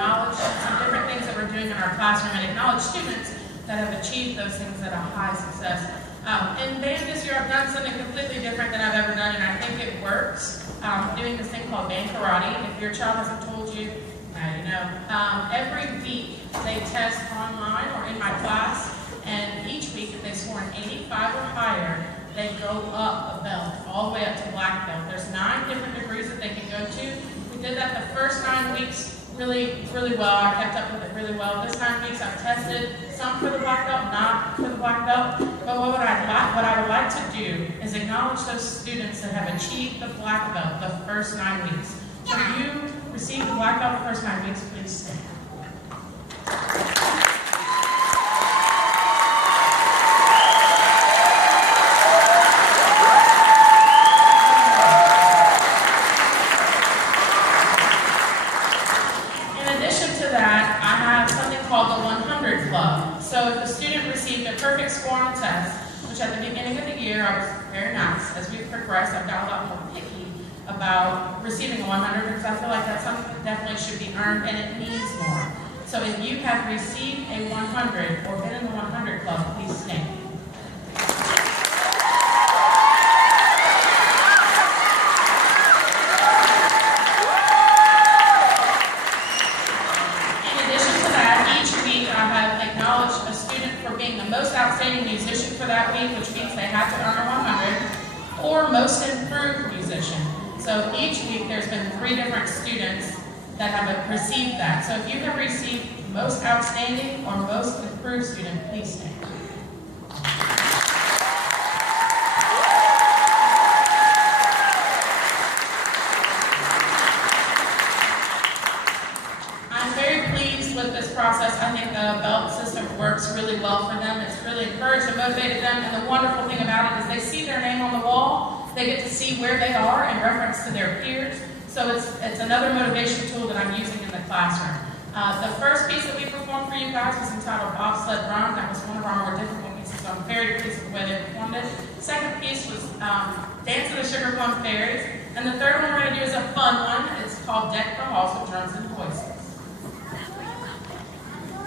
acknowledge some different things that we're doing in our classroom and acknowledge students that have achieved those things at a high success. In band this year, I've done something completely different than I've ever done, and I think it works. Doing this thing called band karate. If your child hasn't told you, now you know. Every week, they test online or in my class, and each week, if they score an 85 or higher, they go up a belt, all the way up to black belt. There's 9 different degrees that they can go to. We did that the first 9 weeks really well. I kept up with it really well. This 9 weeks I've tested some for the black belt, not for the black belt. But what I would like to do is acknowledge those students that have achieved the black belt the first 9 weeks. So if you received the black belt the first 9 weeks, please stand. So if a student received a perfect score on a test, which at the beginning of the year I was very nice, as we've progressed I've got a lot more picky about receiving a 100 because I feel like that's something that definitely should be earned and it means more. So if you have received a 100 or been in the 100 club, please stand. The most outstanding musician for that week, which means they have to earn a 100, or most improved musician. So each week there's been 3 different students that have received that. So if you have received most outstanding or most improved student, please stand. With this process, I think the belt system works really well for them. It's really encouraged and motivated them, and the wonderful thing about it is they see their name on the wall, they get to see where they are in reference to their peers, so it's another motivation tool that I'm using in the classroom. The first piece that we performed for you guys was entitled Bobsled Run. That was one of our more difficult pieces, so I'm very pleased with the way they performed it. The second piece was Dance of the Sugar Plum Fairies, and the third one we're going to do is a fun one. It's called Deck the Halls with Drums and Voices.